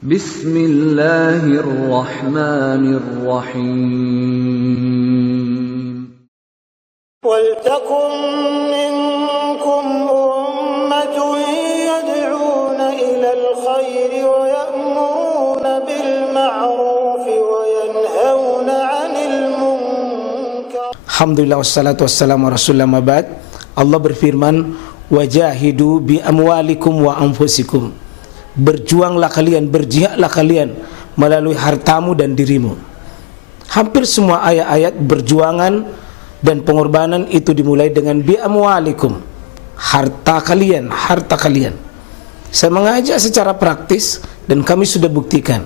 Bismillahirrahmanirrahim. وَلْتَكُنْ مِنْكُمْ أُمَّةٌ يَدْعُونَ إِلَى الْخَيْرِ وَيَأْمُرُونَ بِالْمَعْرُوفِ وَيَنْهَوْنَ عَنِ الْمُنْكَرِ. Alhamdulillah wassalatu wassalamu ala rasulillah mabad. Allah berfirman, wajahidu bi amwalikum wa anfusikum. Berjuanglah kalian, berjihadlah kalian melalui hartamu dan dirimu. Hampir semua ayat-ayat berjuangan dan pengorbanan itu dimulai dengan bi amwalikum, harta kalian, harta kalian. Saya mengajak secara praktis dan kami sudah buktikan.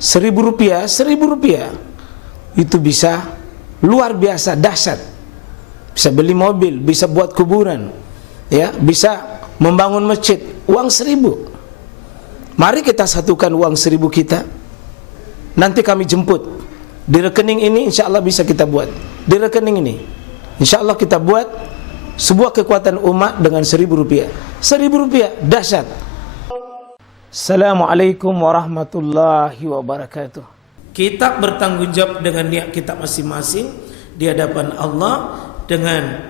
Rp1.000 itu bisa luar biasa dahsyat. Bisa beli mobil, bisa buat kuburan, ya, bisa membangun masjid. Uang 1.000. Mari kita satukan uang 1.000 kita. Nanti kami jemput di rekening ini, insya Allah bisa kita buat. Di rekening ini, insya Allah kita buat sebuah kekuatan umat dengan Rp1.000. Rp1.000 dahsyat. Assalamualaikum warahmatullahi wabarakatuh. Kita bertanggung jawab dengan niat kita masing-masing di hadapan Allah dengan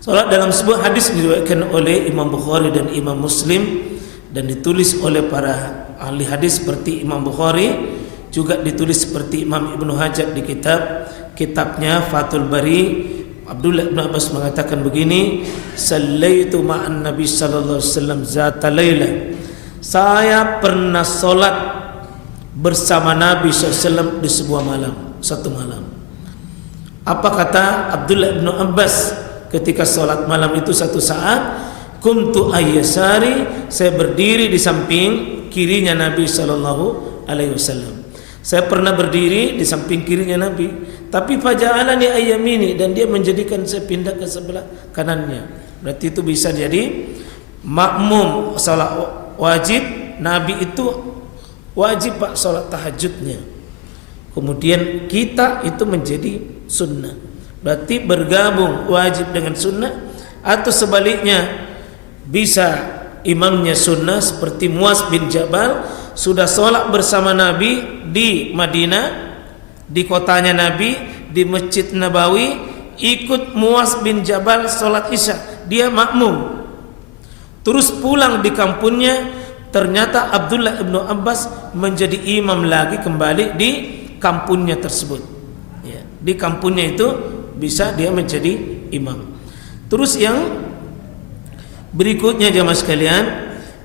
salat. Dalam sebuah hadis diriwayatkan oleh Imam Bukhari dan Imam Muslim dan ditulis oleh para ahli hadis seperti Imam Bukhari, juga ditulis seperti Imam Ibnu Hajar di kitabnya Fathul Bari. Abdullah bin Abbas mengatakan begini, sallaitu ma'an Nabi sallallahu alaihi wasallam zata lailah. Saya pernah salat bersama Nabi SAW di sebuah malam, satu malam. Apa kata Abdullah bin Abbas ketika salat malam itu? Satu saat kuntu ayyasari, saya berdiri di samping kirinya Nabi sallallahu alaihi wasallam. Saya pernah berdiri di samping kirinya Nabi, tapi faja'alani ayyamini, dan dia menjadikan saya pindah ke sebelah kanannya. Berarti itu bisa jadi makmum salat wajib. Nabi itu wajib Pak salat tahajudnya. Kemudian kita itu menjadi sunnah. Berarti bergabung wajib dengan sunnah, atau sebaliknya bisa imamnya sunnah seperti Muaz bin Jabal sudah sholat bersama Nabi di Madinah, di kotanya Nabi, di Masjid Nabawi, ikut Muaz bin Jabal sholat isya, dia makmum. Terus pulang di kampungnya, ternyata Abdullah ibnu Abbas menjadi imam lagi kembali di kampungnya tersebut, ya, di kampungnya itu bisa dia menjadi imam. Terus yang berikutnya jamaah sekalian,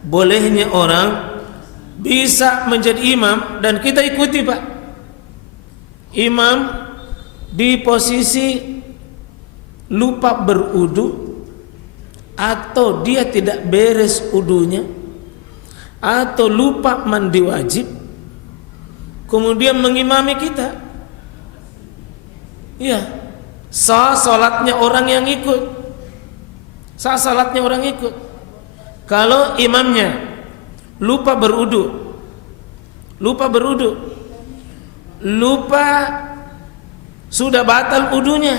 bolehnya orang bisa menjadi imam dan kita ikuti Pak. Imam di posisi lupa berudu, atau dia tidak beres udunya, atau lupa mandi wajib, kemudian mengimami kita. Ya, sah salatnya orang yang ikut, sah salatnya orang ikut. Kalau imamnya lupa berudu, lupa sudah batal udunya,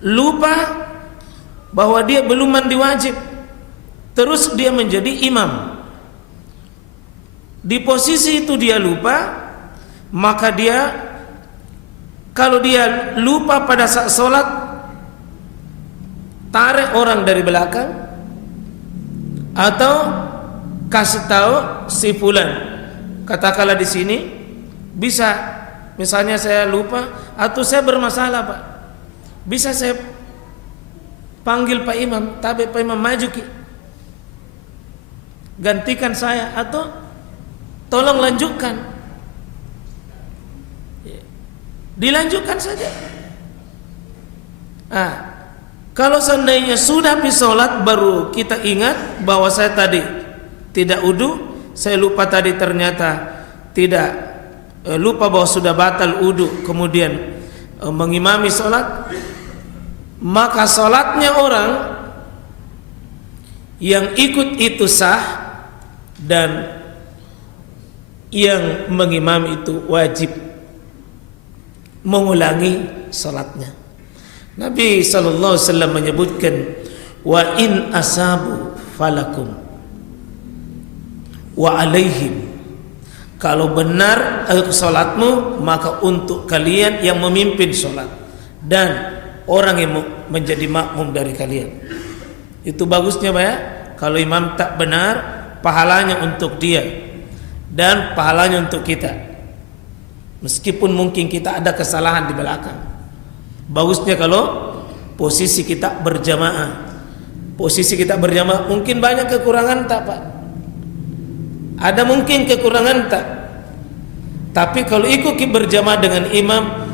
lupa bahwa dia belum mandi wajib, terus dia menjadi imam. Di posisi itu dia lupa, maka dia, kalau dia lupa pada saat sholat, tarik orang dari belakang, atau kasih tahu si fulan. Katakanlah di sini bisa, misalnya saya lupa atau saya bermasalah Pak, bisa saya panggil Pak Imam, tapi Pak Imam maju gantikan saya, atau tolong lanjutkan, dilanjutkan saja. Kalau seandainya sudah habis sholat baru kita ingat bahwa saya tadi tidak wudu, saya lupa tadi, ternyata tidak, lupa bahwa sudah batal wudu, kemudian mengimami sholat, maka sholatnya orang yang ikut itu sah dan yang mengimami itu wajib mengulangi sholatnya. Nabi sallallahu alaihi wasallam menyebutkan, wa in asabu falakum, wa alaihim. Kalau benar salatmu, maka untuk kalian yang memimpin salat dan orang yang menjadi makmum dari kalian. Itu bagusnya Pak ya. Kalau imam tak benar, pahalanya untuk dia dan pahalanya untuk kita. Meskipun mungkin kita ada kesalahan di belakang. Bagusnya kalau posisi kita berjamaah. Posisi kita berjamaah mungkin banyak kekurangan tak Pak? Ada mungkin kekurangan tak? Tapi kalau ikut berjamaah dengan imam,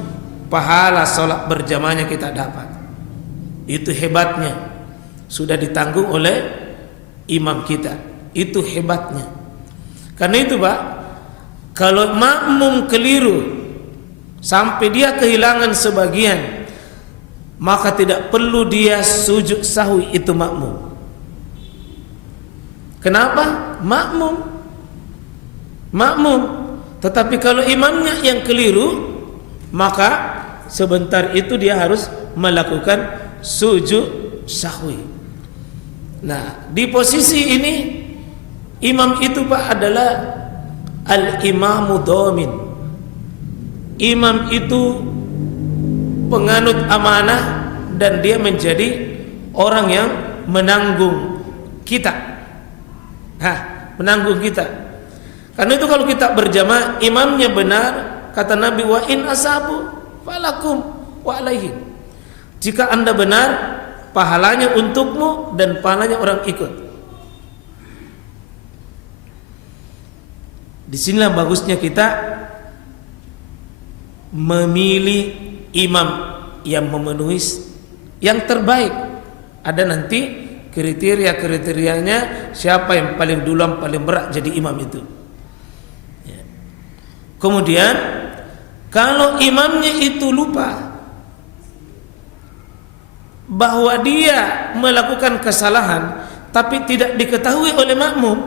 pahala sholat berjamaahnya kita dapat. Itu hebatnya. Sudah ditanggung oleh imam kita. Itu hebatnya. Karena itu Pak, kalau makmum keliru sampai dia kehilangan sebagian, maka tidak perlu dia sujud sahwi itu makmum. Kenapa? Makmum. Tetapi kalau imamnya yang keliru, maka sebentar itu dia harus melakukan sujud sahwi. Nah, di posisi ini imam itu Pak adalah al-imamu dhamin. Imam itu penganut amanah dan dia menjadi orang yang menanggung kita. Menanggung kita. Karena itu kalau kita berjamaah, imamnya benar, kata Nabi, wa in asabu falakum wa alaihim. Jika Anda benar, pahalanya untukmu dan pahalanya orang ikut. Disinilah bagusnya kita memilih imam yang memenuhi yang terbaik. Ada nanti kriteria-kriterianya, siapa yang paling duluan paling berat jadi imam itu. Kemudian kalau imamnya itu lupa bahwa dia melakukan kesalahan tapi tidak diketahui oleh makmum,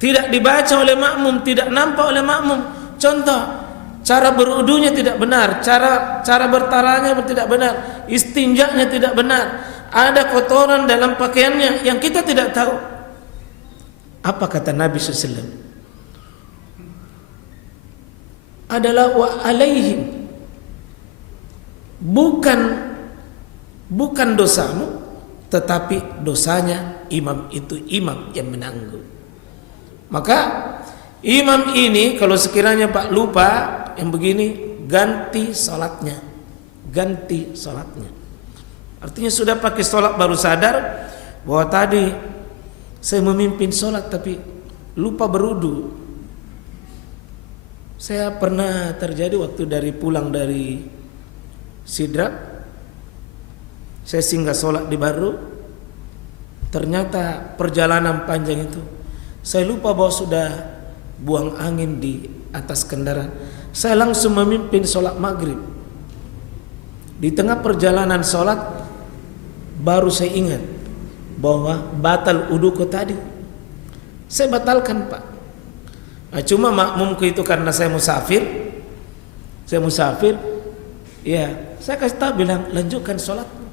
tidak dibaca oleh makmum, tidak nampak oleh makmum. Contoh, cara berudunya tidak benar, cara bertaranya tidak benar, istinjanya tidak benar, ada kotoran dalam pakaiannya yang kita tidak tahu. Apa kata Nabi SAW? Adalah wa alaihim. Bukan dosamu, tetapi dosanya imam itu, imam yang menanggung. Maka imam ini kalau sekiranya Pak lupa yang begini, ganti sholatnya. Artinya sudah pakai sholat baru sadar bahwa tadi saya memimpin sholat tapi lupa berudu. Saya pernah terjadi waktu pulang dari Sidrap, saya singgah sholat di Baru. Ternyata perjalanan panjang itu saya lupa bahwa sudah buang angin di atas kendaraan. Saya langsung memimpin sholat maghrib. Di tengah perjalanan sholat baru saya ingat bahwa batal uduku tadi. Saya batalkan Pak. Nah, cuma makmumku itu karena saya musafir, ya saya kasih tahu, bilang lanjutkan sholatmu.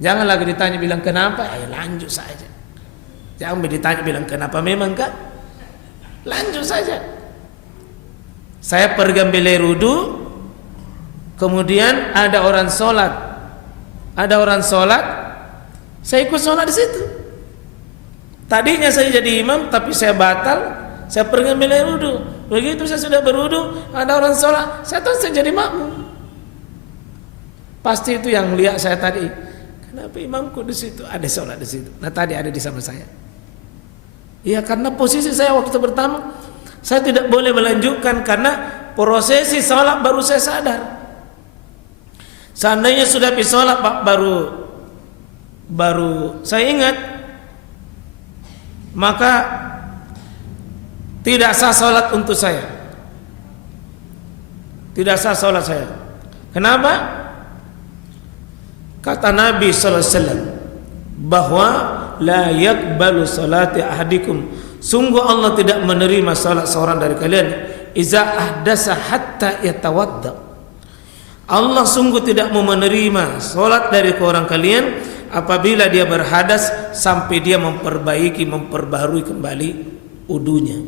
Jangan lagi ditanya bilang kenapa, ya lanjut saja. Jangan ditanya bilang kenapa, memang kan? Lanjut saja. Saya pergi ambil air wudu, kemudian ada orang sholat, saya ikut sholat di situ. Tadinya saya jadi imam, tapi saya batal. Saya pergi ambil air wudu. Begitu saya sudah berwudu, ada orang sholat, saya jadi makmum. Pasti itu yang lihat saya tadi. Kenapa imamku di situ? Ada sholat di situ. Nah tadi ada di sama saya. Ya karena posisi saya waktu pertama, saya tidak boleh melanjutkan karena prosesi sholat baru saya sadar. Seandainya sudah habis sholat baru saya ingat, maka tidak sah sholat untuk saya. Tidak sah sholat saya. Kenapa? Kata Nabi SAW bahwa la yakbalu salati ahadikum, sungguh Allah tidak menerima salat seorang dari kalian iza ahdasa hatta yatawadda. Allah sungguh tidak mau menerima salat dari seorang kalian apabila dia berhadas sampai dia memperbaiki, memperbaharui kembali udunya.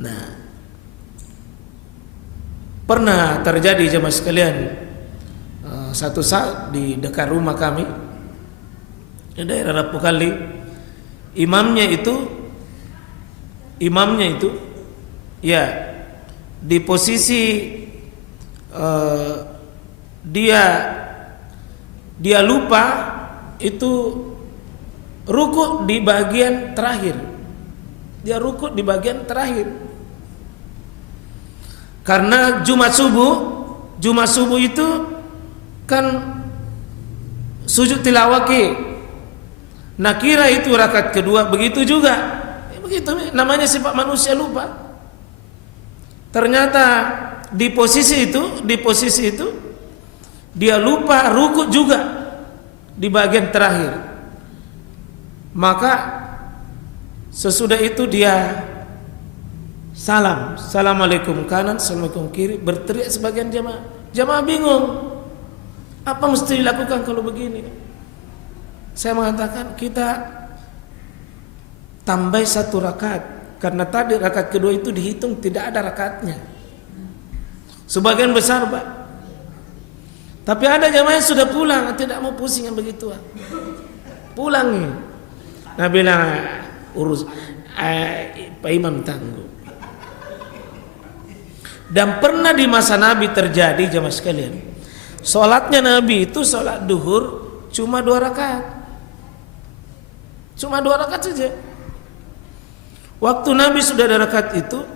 Nah, pernah terjadi jemaah sekalian, satu saat di dekat rumah kami di daerah Rapukali, imamnya itu ya di posisi dia lupa itu rukuk di bagian terakhir. Dia rukuk di bagian terakhir. Karena Jumat subuh itu kan sujud tilawah Nah, kira itu rakaat kedua, begitu juga. Begitu namanya sifat manusia lupa. Ternyata di posisi itu dia lupa rukuk juga di bagian terakhir. Maka sesudah itu dia Assalamualaikum kanan, assalamualaikum kiri, berteriak sebagian jamaah. Jamaah bingung. Apa mesti dilakukan kalau begini? Saya mengatakan kita tambah 1 rakaat, karena tadi rakaat kedua itu dihitung tidak ada rakaatnya. Sebagian besar, Pak. Tapi ada jamaah yang sudah pulang, tidak mau pusing yang begitu. Pulang nih. Nah, bilang urus Pak Imam tangguh. Dan pernah di masa Nabi terjadi jamaah sekalian, sholatnya Nabi itu sholat duhur cuma 2 rakaat. Cuma 2 rakaat saja. Waktu Nabi sudah ada rakaat itu,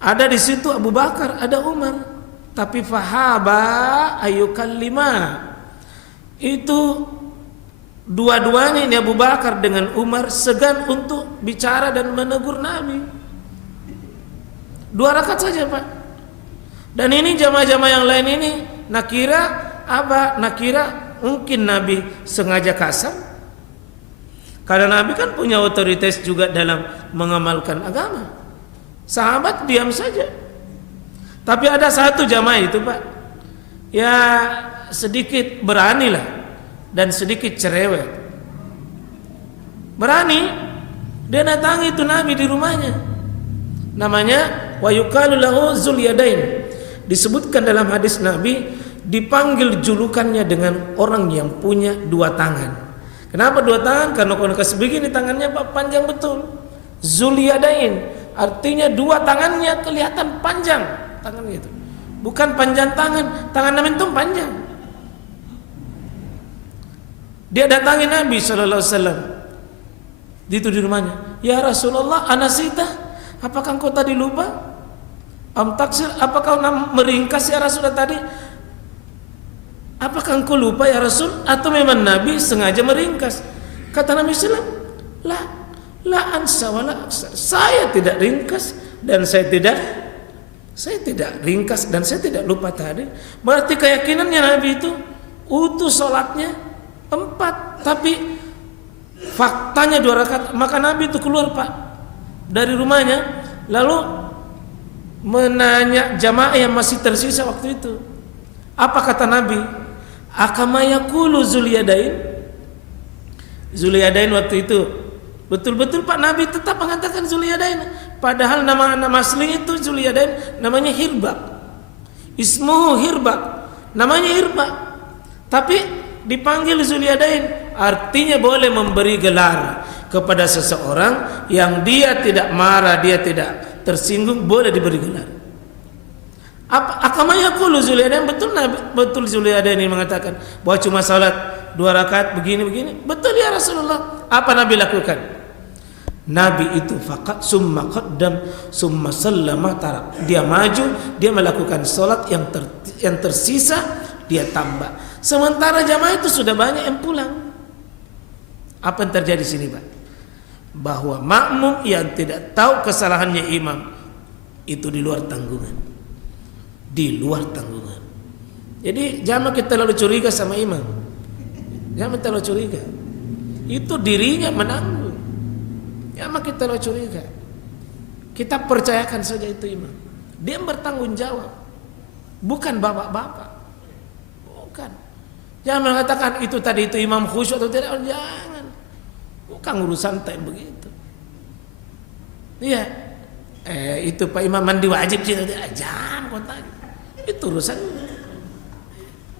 ada di situ Abu Bakar, ada Umar. Tapi fahaba ayyukallima. Itu dua-duanya ini Abu Bakar dengan Umar segan untuk bicara dan menegur Nabi. 2 rakaat saja, Pak. Dan ini jamaah-jamaah yang lain ini nakira mungkin Nabi sengaja kasar. Karena Nabi kan punya otoritas juga dalam mengamalkan agama. Sahabat diam saja. Tapi ada satu jamaah itu, Pak, ya sedikit beranilah dan sedikit cerewet. Berani, dia datangi itu Nabi di rumahnya. Namanya wa yuqalu lahu Zulyadain. Disebutkan dalam hadis Nabi, dipanggil julukannya dengan orang yang punya 2 tangan. Kenapa 2 tangan? Karena kalau kasih begini tangannya, Pak, panjang betul. Zulyadain artinya 2 tangannya kelihatan panjang tangannya itu. Bukan panjang tangan Nabi itu panjang. Dia datangi Nabi sallallahu alaihi wasallam. Itu di rumahnya. Ya Rasulullah, anasita? Apakah engkau tadi lupa? Am taksir, apakah kau meringkas ya Rasulullah tadi? Apakah engkau lupa ya Rasul? Atau memang Nabi sengaja meringkas? Kata Nabi sallallahu alaihi wasallam, la ansa wala aksar. Saya tidak ringkas dan saya tidak ringkas dan saya tidak lupa tadi. Berarti keyakinannya Nabi itu utuh sholatnya 4, tapi faktanya 2 rakaat. Maka Nabi itu keluar, Pak, dari rumahnya, lalu menanya jamaah yang masih tersisa waktu itu. Apa kata Nabi? Akama yaqulu Zulyadain. Zulyadain waktu itu betul-betul Pak Nabi tetap mengatakan Zulyadain. Padahal nama asli itu Zulyadain namanya Hirbaq. Ismuhu Hirbaq. Namanya Hirbaq. Tapi dipanggil Zulyadain, artinya boleh memberi gelar kepada seseorang yang dia tidak marah, dia tidak tersinggung, boleh diberi gelar. Akama yaqulu Zulyadain, betul Zulyadain ini mengatakan bahwa cuma salat 2 rakaat begini. Betul ya Rasulullah. Apa Nabi lakukan? Nabi itu faqat summa qaddam summa sallama tarak. Dia maju, dia melakukan salat yang tersisa dia tambah. Sementara jamaah itu sudah banyak yang pulang. Apa yang terjadi sini, Pak? Bahwa makmum yang tidak tahu kesalahannya imam itu di luar tanggungan. Di luar tanggungan. Jadi jangan kita terlalu curiga sama imam. Jangan terlalu curiga. Itu dirinya menanggung. Jangan kita terlalu curiga. Kita percayakan saja itu imam. Dia bertanggung jawab. Bukan bapak-bapak. Bukan. Jangan mengatakan itu tadi itu imam khusyuk atau tidak. Jangan. Bukan urusan time begitu. Iya. Itu Pak Imam mandi wajib sih, jangan kota. Itu urusan